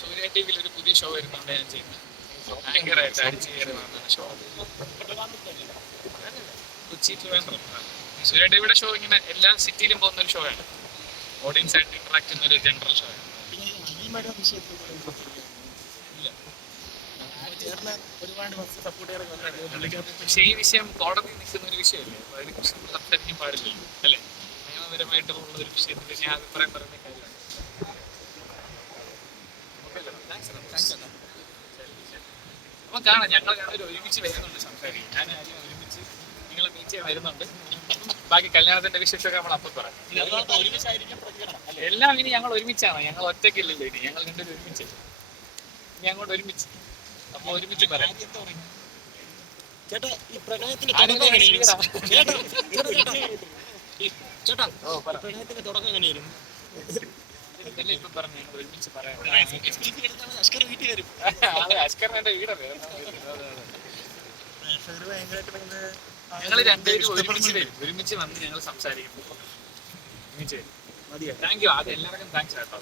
സൂര്യ ടിവിയിൽ ഒരു പുതിയ ഷോ ഞാൻ ഭയങ്കരമായിട്ട് അടിച്ചു കയറി വന്ന ഷോ കൊച്ചി ട്രിവാൻഡ്രം സൂര്യ ടിവിയുടെ ഷോ ഇങ്ങനെ എല്ലാ സിറ്റിയിലും പോകുന്ന ഒരു ഷോ ആണ് ഓഡിയൻസ് ആയിട്ട് ഇന്ററാക്ട് ചെയ്യുന്ന ഒരു ജനറൽ ഷോ പക്ഷേ ഈ വിഷയം കോടതി നിൽക്കുന്ന ഒരു വിഷയമല്ലേ? അപ്പൊ അതിനെക്കുറിച്ച് സംസാരിക്കാൻ പാടില്ലല്ലോ അല്ലേ? നിയമപരമായിട്ടുള്ള ഒരു വിഷയത്തിൽ ഞാൻ അഭിപ്രായം പറയുന്ന കാര്യമാണ്. അപ്പൊ കാണാം ഞങ്ങൾ ഞാനൊരു ഒരുമിച്ച് വരുന്നുണ്ട് സംസാരിക്കും ഞാൻ ഒരുമിച്ച് നിങ്ങളെ മീറ്റ് ചെയ്യാൻ വരുന്നുണ്ട്. ബാക്കി കല്യാണത്തിന്റെ വിശേഷമൊക്കെ നമ്മൾ അപ്പം പറയാം. എല്ലാം ഇനി ഞങ്ങൾ ഒരുമിച്ചാണ്. ഞങ്ങൾ ഒറ്റയ്ക്കില്ലല്ലോ ഇനി. ഞങ്ങൾ രണ്ടുപേരും ഒരുമിച്ച്. ഇനി അങ്ങോട്ട് ഒരുമിച്ച്. അപ്പൊ ഒരുമിച്ച് പറയാം. ചേട്ടാ ഈ പ്രണയത്തിന്റെ തുടക്കം എങ്ങനെയായിരുന്നു? ചേട്ടാ, പ്രണയത്തിന്റെ തുടക്കം അഷ്കർ വീട്ടിൽ വരും എന്റെ വീടല്ലേ? ഭയങ്കരമായിട്ട് ഭയങ്കര ഞങ്ങൾ രണ്ടുപേരും ഒരുമിച്ച് വരും. ഒരുമിച്ച് വന്ന് ഞങ്ങൾ സംസാരിക്കും. ഒരുമിച്ച് വരും മതിയോ താങ്ക് യു ആദ്യം എല്ലാവർക്കും താങ്ക്സ് കേട്ടോ